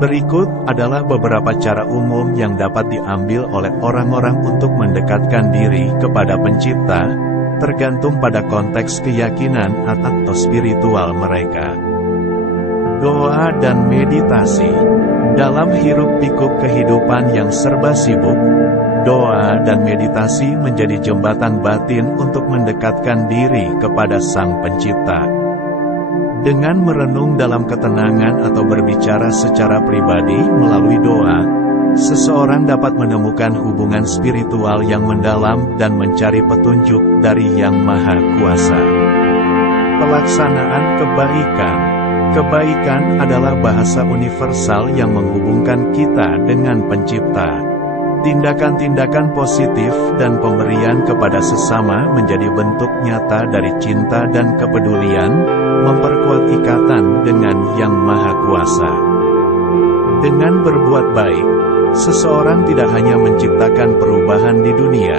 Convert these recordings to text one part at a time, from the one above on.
Berikut adalah beberapa cara umum yang dapat diambil oleh orang-orang untuk mendekatkan diri kepada Pencipta, tergantung pada konteks keyakinan atau spiritual mereka. Doa dan meditasi. Dalam hiruk-pikuk kehidupan yang serba sibuk, doa dan meditasi menjadi jembatan batin untuk mendekatkan diri kepada Sang Pencipta. Dengan merenung dalam ketenangan atau berbicara secara pribadi melalui doa, seseorang dapat menemukan hubungan spiritual yang mendalam dan mencari petunjuk dari Yang Maha Kuasa. Pelaksanaan kebaikan. Kebaikan adalah bahasa universal yang menghubungkan kita dengan Pencipta. Tindakan-tindakan positif dan pemberian kepada sesama menjadi bentuk nyata dari cinta dan kepedulian, memperkuat ikatan dengan Yang Maha Kuasa. Dengan berbuat baik, seseorang tidak hanya menciptakan perubahan di dunia,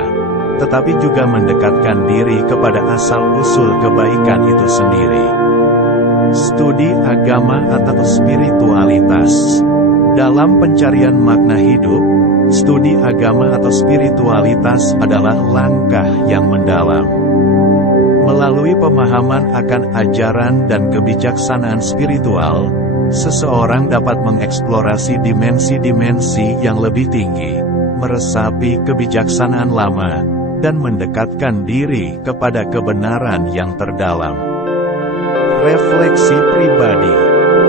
tetapi juga mendekatkan diri kepada asal-usul kebaikan itu sendiri. Studi agama atau spiritualitas. Dalam pencarian makna hidup, studi agama atau spiritualitas adalah langkah yang mendalam. Melalui pemahaman akan ajaran dan kebijaksanaan spiritual, seseorang dapat mengeksplorasi dimensi-dimensi yang lebih tinggi, meresapi kebijaksanaan lama, dan mendekatkan diri kepada kebenaran yang terdalam. Refleksi pribadi.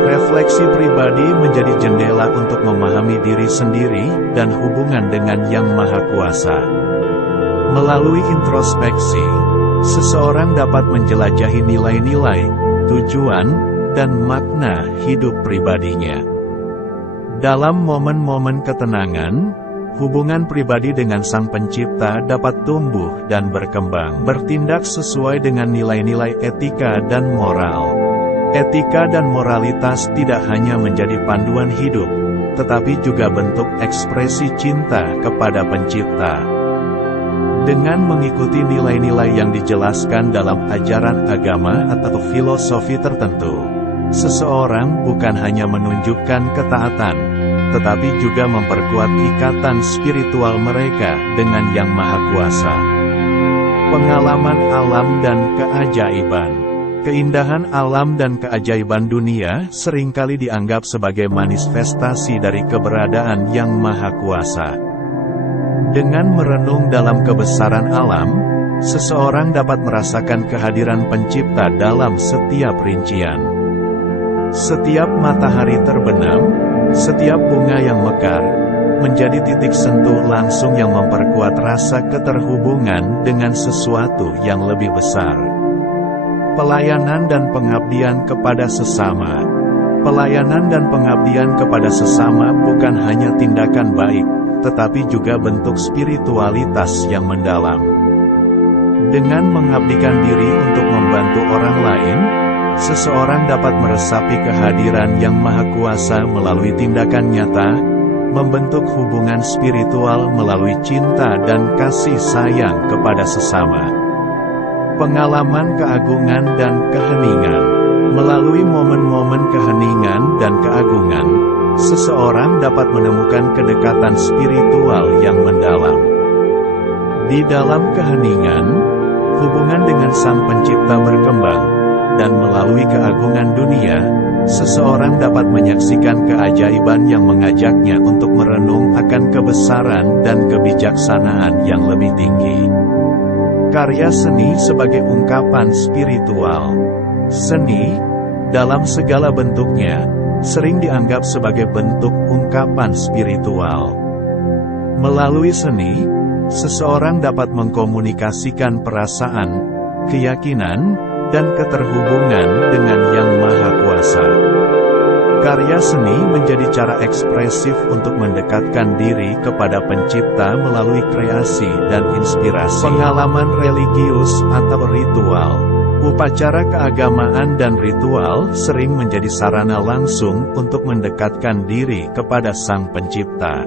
Refleksi pribadi menjadi jendela untuk memahami diri sendiri dan hubungan dengan Yang Maha Kuasa. Melalui introspeksi, seseorang dapat menjelajahi nilai-nilai, tujuan, dan makna hidup pribadinya. Dalam momen-momen ketenangan, hubungan pribadi dengan Sang Pencipta dapat tumbuh dan berkembang, bertindak sesuai dengan nilai-nilai etika dan moral. Etika dan moralitas tidak hanya menjadi panduan hidup, tetapi juga bentuk ekspresi cinta kepada Pencipta. Dengan mengikuti nilai-nilai yang dijelaskan dalam ajaran agama atau filosofi tertentu, seseorang bukan hanya menunjukkan ketaatan, tetapi juga memperkuat ikatan spiritual mereka dengan Yang Maha Kuasa. Pengalaman alam dan keajaiban. Keindahan alam dan keajaiban dunia seringkali dianggap sebagai manifestasi dari keberadaan Yang Maha Kuasa. Dengan merenung dalam kebesaran alam, seseorang dapat merasakan kehadiran Pencipta dalam setiap rincian. Setiap matahari terbenam, setiap bunga yang mekar, menjadi titik sentuh langsung yang memperkuat rasa keterhubungan dengan sesuatu yang lebih besar. Pelayanan dan pengabdian kepada sesama. Pelayanan dan pengabdian kepada sesama bukan hanya tindakan baik, tetapi juga bentuk spiritualitas yang mendalam. Dengan mengabdikan diri untuk membantu orang lain, seseorang dapat meresapi kehadiran Yang Maha Kuasa melalui tindakan nyata, membentuk hubungan spiritual melalui cinta dan kasih sayang kepada sesama. Pengalaman keagungan dan keheningan. Melalui momen-momen keheningan dan keagungan, seseorang dapat menemukan kedekatan spiritual yang mendalam. Di dalam keheningan, hubungan dengan Sang Pencipta berkembang, dan melalui keagungan dunia, seseorang dapat menyaksikan keajaiban yang mengajaknya untuk merenung akan kebesaran dan kebijaksanaan yang lebih tinggi. Karya seni sebagai ungkapan spiritual. Seni, dalam segala bentuknya, sering dianggap sebagai bentuk ungkapan spiritual. Melalui seni, seseorang dapat mengkomunikasikan perasaan, keyakinan, dan keterhubungan dengan Yang Maha Kuasa. Karya seni menjadi cara ekspresif untuk mendekatkan diri kepada Pencipta melalui kreasi dan inspirasi. Pengalaman religius atau ritual. Upacara keagamaan dan ritual sering menjadi sarana langsung untuk mendekatkan diri kepada Sang Pencipta.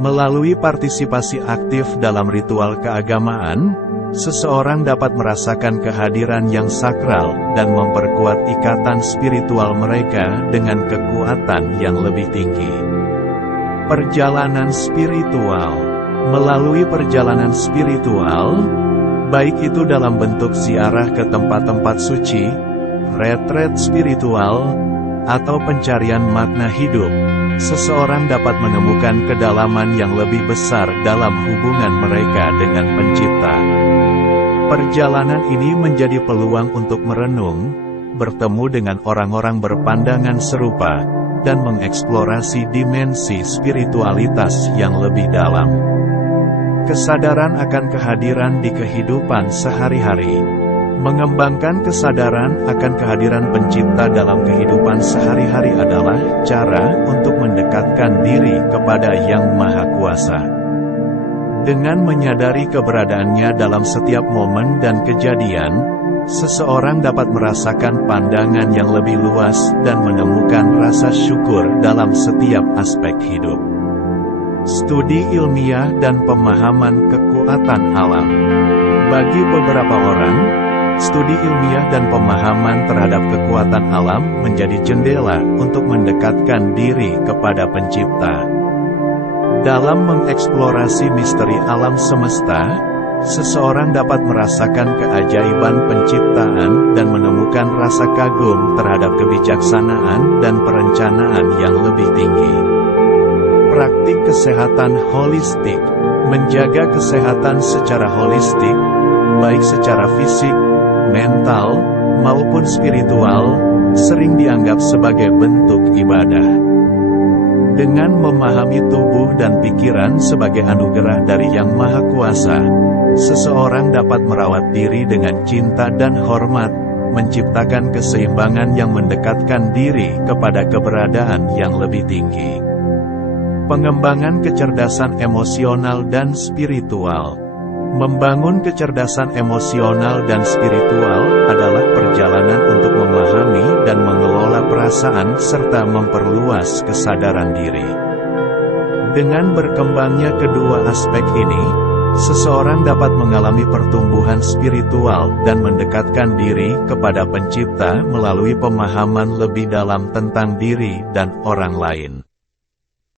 Melalui partisipasi aktif dalam ritual keagamaan, seseorang dapat merasakan kehadiran yang sakral dan memperkuat ikatan spiritual mereka dengan kekuatan yang lebih tinggi. Perjalanan spiritual. Melalui perjalanan spiritual, baik itu dalam bentuk ziarah ke tempat-tempat suci, retret spiritual, atau pencarian makna hidup, seseorang dapat menemukan kedalaman yang lebih besar dalam hubungan mereka dengan Pencipta. Perjalanan ini menjadi peluang untuk merenung, bertemu dengan orang-orang berpandangan serupa, dan mengeksplorasi dimensi spiritualitas yang lebih dalam. Kesadaran akan kehadiran di kehidupan sehari-hari. Mengembangkan kesadaran akan kehadiran Pencipta dalam kehidupan sehari-hari adalah cara untuk mendekatkan diri kepada Yang Maha Kuasa. Dengan menyadari keberadaannya dalam setiap momen dan kejadian, seseorang dapat merasakan pandangan yang lebih luas dan menemukan rasa syukur dalam setiap aspek hidup. Studi ilmiah dan pemahaman kekuatan alam. Bagi beberapa orang, studi ilmiah dan pemahaman terhadap kekuatan alam menjadi jendela untuk mendekatkan diri kepada Pencipta. Dalam mengeksplorasi misteri alam semesta, seseorang dapat merasakan keajaiban penciptaan dan menemukan rasa kagum terhadap kebijaksanaan dan perencanaan yang lebih tinggi. Praktik kesehatan holistik. Menjaga kesehatan secara holistik, baik secara fisik, mental, maupun spiritual, sering dianggap sebagai bentuk ibadah. Dengan memahami tubuh dan pikiran sebagai anugerah dari Yang Maha Kuasa, seseorang dapat merawat diri dengan cinta dan hormat, menciptakan keseimbangan yang mendekatkan diri kepada keberadaan yang lebih tinggi. Pengembangan kecerdasan emosional dan spiritual. Membangun kecerdasan emosional dan spiritual adalah perjalanan untuk memahami dan mengelola perasaan serta memperluas kesadaran diri. Dengan berkembangnya kedua aspek ini, seseorang dapat mengalami pertumbuhan spiritual dan mendekatkan diri kepada Pencipta melalui pemahaman lebih dalam tentang diri dan orang lain.